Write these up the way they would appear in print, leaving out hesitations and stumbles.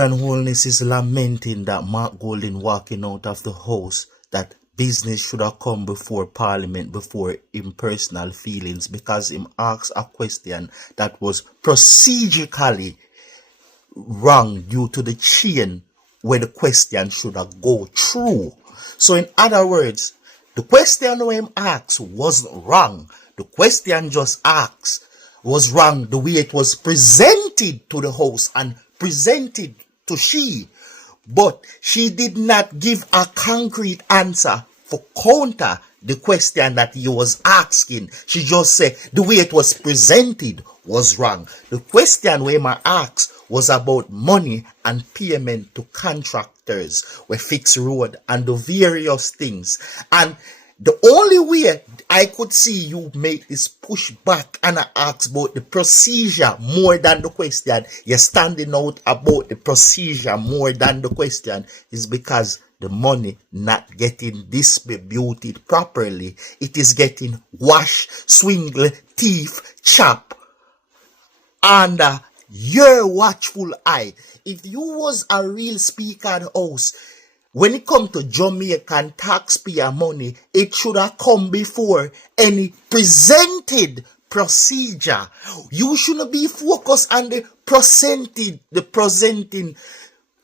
And Holness is lamenting that Mark Golding walking out of the house, that business should have come before parliament, before him personal feelings, because him asked a question that was procedurally wrong due to the chain where the question should have go through. So in other words, the question when him asked wasn't wrong. The question just asked was wrong the way it was presented to the host and presented to she. But she did not give a concrete answer for counter the question that he was asking. She just said the way it was presented was wrong. The question Wema asked was about money and payment to contractors, where fixed road and the various things. And the only way I could see you make this push back and I ask about the procedure more than the question, you're standing out about the procedure more than the question, is because the money not getting distributed properly. It is getting washed, swingle, thief, chop under your watchful eye. If you was a real speaker at the house, when it comes to Jamaican taxpayer money, it should have come before any presented procedure. You shouldn't be focused on the presenting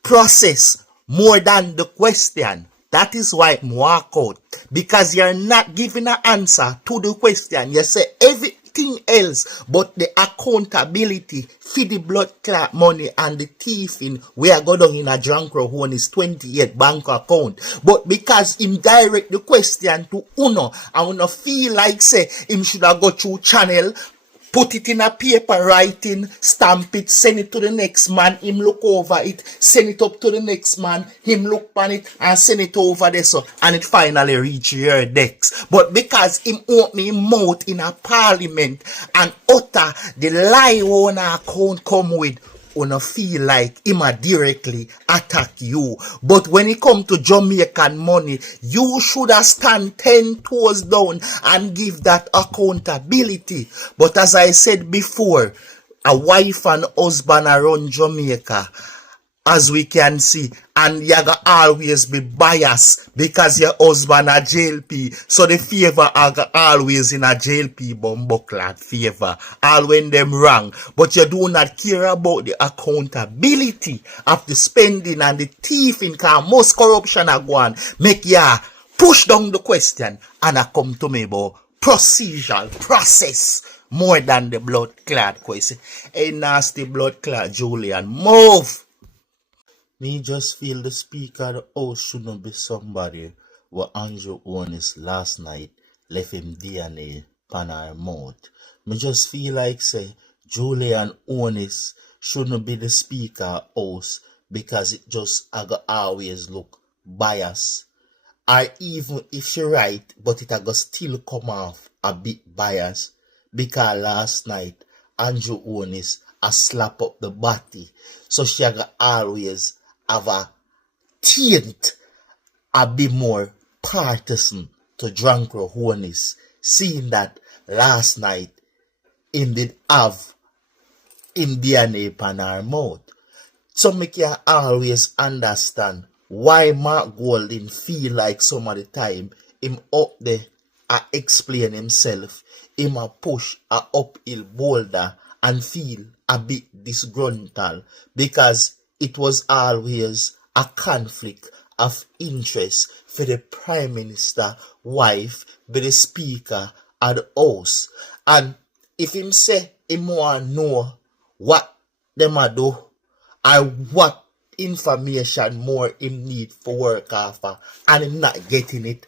process more than the question. That is why I'm walk out. Because you're not giving an answer to the question. You say everything else but the accountability for the blood clot money and the thieving we are going in a drunk who is 28 bank account. But because him direct the question to Uno, I wanna feel like say him should have go through channel, put it in a paper writing, stamp it, send it to the next man, him look over it, send it up to the next man, him look on it and send it over there, so and it finally reach your decks. But because him open him mouth in a parliament and utter the lie on our account come with, wanna feel like him a directly attack you. But when it come to Jamaican money, you should have stand 10 toes down and give that accountability. But as I said before, a wife and husband around Jamaica, as we can see, and you gotta always be biased because your husband a JLP, so the favor are always in a JLP bumbuckler favor, all when them wrong, but you do not care about the accountability of the spending and the thieving, because most corruption are going, make ya push down the question and I come to me about procedural process more than the blood clot question. A nasty blood clot, Julian, move! Me just feel the speaker of the house shouldn't be somebody what Andrew Onis last night left him DNA pan her mouth. Me just feel like say Julian Onis shouldn't be the speaker of the house because it just always look biased. Or even if she right, but it go still come off a bit biased because last night Andrew Onis a slap up the body. So she always have a tint a bit more partisan to Drunkro Honis, seeing that last night him did have him DNA pan our mouth. So me can always understand why Mark Golding feel like some of the time him up there a explain himself, him a push a uphill boulder and feel a bit disgruntled because it was always a conflict of interest for the Prime Minister wife be the Speaker of the House. And if him say him want know what them a do or what information more him need for work after and him not getting it,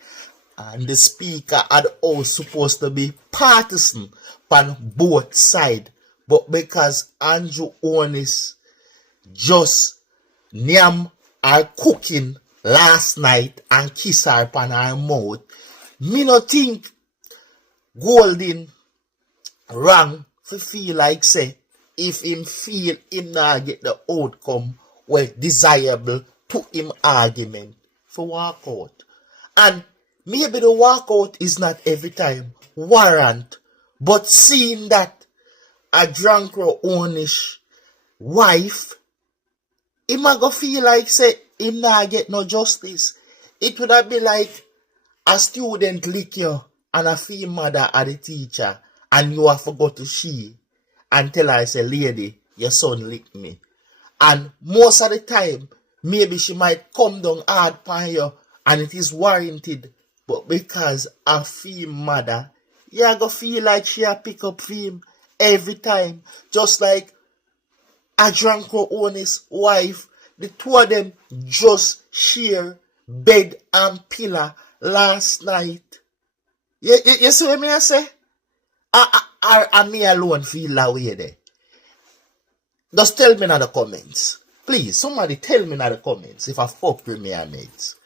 and the Speaker of the House supposed to be partisan on both sides, but because Andrew Onis just nyam her cooking last night and kiss her upon her mouth, me no think Golding wrong for feel like say if him feel him not get the outcome well desirable to him argument for walk out. And maybe the walkout is not every time warrant, but seeing that a drunk or ownish wife him a go feel like say him not get no justice. It would have been like a student lick you and a female mother or the teacher and you have forgot to she and tell her, say, lady, your son licked me. And most of the time, maybe she might come down hard upon you and it is warranted. But because a female mother, you go feel like she a pick up him every time. Just like a Adranko Onis wife, the two of them just share bed and pillow last night. You see what I say? I me alone feel that way there. Just tell me in the comments. Please, somebody tell me in the comments if I fuck with me and mates.